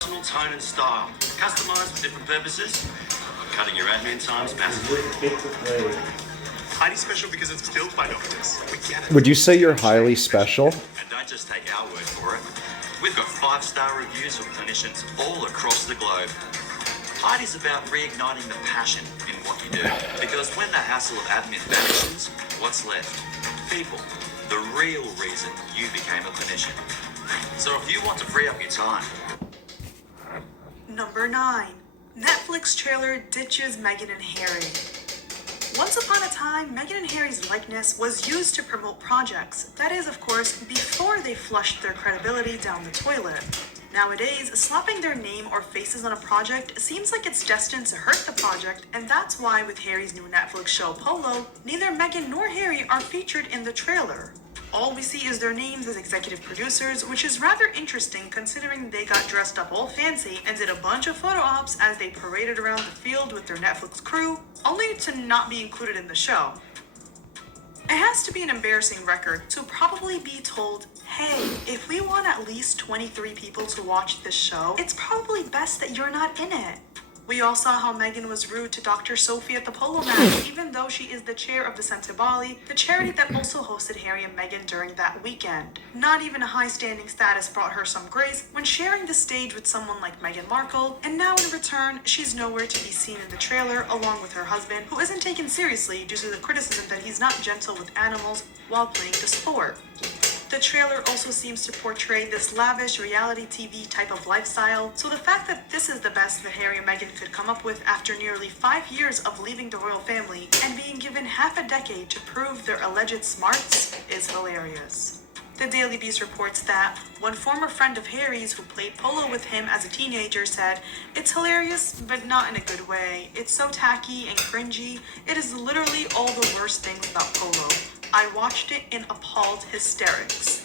personal tone and style, customized for different purposes, cutting your admin times massively. Highly special because it's built by doctors. We get it. Would you say you're highly special? And don't just take our word for it. We've got 5-star reviews from clinicians all across the globe. Heidi's about reigniting the passion in what you do. Because when the hassle of admin vanishes, what's left? People. The real reason you became a clinician. So if you want to free up your time. Number 9. Netflix trailer ditches Meghan and Harry. Once upon a time, Meghan and Harry's likeness was used to promote projects. That is, of course, before they flushed their credibility down the toilet. Nowadays, slapping their name or faces on a project seems like it's destined to hurt the project, and that's why with Harry's new Netflix show Polo, neither Meghan nor Harry are featured in the trailer. All we see is their names as executive producers, which is rather interesting considering they got dressed up all fancy and did a bunch of photo ops as they paraded around the field with their Netflix crew, only to not be included in the show. It has to be an embarrassing record to probably be told, hey, if we want at least 23 people to watch this show, it's probably best that you're not in it. We all saw how Meghan was rude to Dr. Sophie at the polo match, even though she is the chair of the Santa Bali, the charity that also hosted Harry and Meghan during that weekend. Not even a high-standing status brought her some grace when sharing the stage with someone like Meghan Markle, and now in return, she's nowhere to be seen in the trailer along with her husband, who isn't taken seriously due to the criticism that he's not gentle with animals while playing the sport. The trailer also seems to portray this lavish reality TV type of lifestyle, so the fact that this is the best that Harry and Meghan could come up with after nearly 5 years of leaving the royal family and being given half a decade to prove their alleged smarts is hilarious. The Daily Beast reports that one former friend of Harry's who played polo with him as a teenager said, "It's hilarious, but not in a good way. It's so tacky and cringy. It is literally all the worst things about polo. I watched it in appalled hysterics."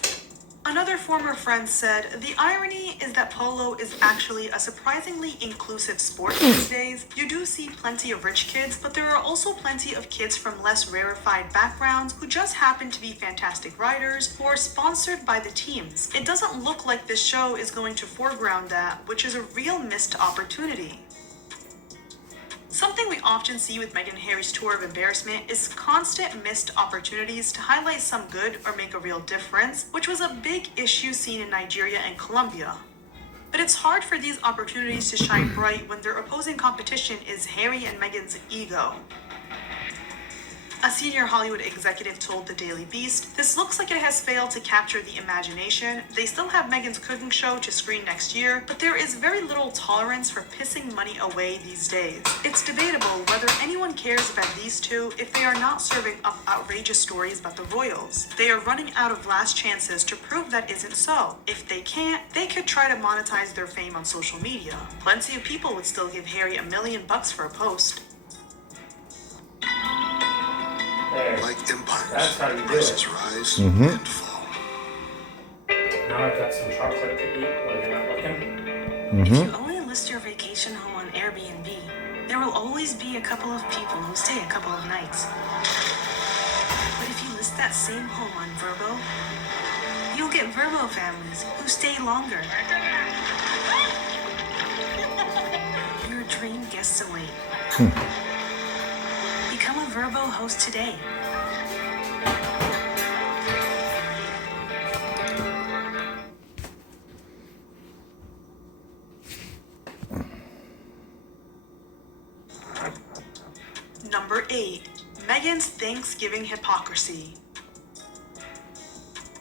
Another former friend said, "The irony is that polo is actually a surprisingly inclusive sport these days. You do see plenty of rich kids, but there are also plenty of kids from less rarefied backgrounds who just happen to be fantastic riders who are sponsored by the teams. It doesn't look like this show is going to foreground that, which is a real missed opportunity." Something we often see with Meghan and Harry's tour of embarrassment is constant missed opportunities to highlight some good or make a real difference, which was a big issue seen in Nigeria and Colombia. But it's hard for these opportunities to shine bright when their opposing competition is Harry and Meghan's ego. A senior Hollywood executive told the Daily Beast, "This looks like it has failed to capture the imagination. They still have Meghan's cooking show to screen next year, but there is very little tolerance for pissing money away these days. It's debatable whether anyone cares about these two if they are not serving up outrageous stories about the royals. They are running out of last chances to prove that isn't so. If they can't, they could try to monetize their fame on social media. Plenty of people would still give Harry $1 million for a post." There. Like That's empires, how you do prices it. rise and fall. Now I've got some chocolate to eat while you're not looking. If you only list your vacation home on Airbnb, there will always be a couple of people who stay a couple of nights. But if you list that same home on Vrbo, you'll get Vrbo families who stay longer. Your dream guests await. Become a Vrbo host today. Number 8. Meghan's Thanksgiving hypocrisy.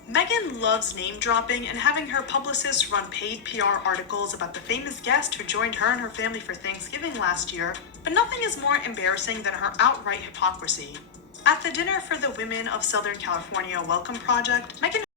Meghan loves name dropping and having her publicists run paid PR articles about the famous guest who joined her and her family for Thanksgiving last year, but nothing is more embarrassing than her outright hypocrisy. At the dinner for the Women of Southern California Welcome Project, Meghan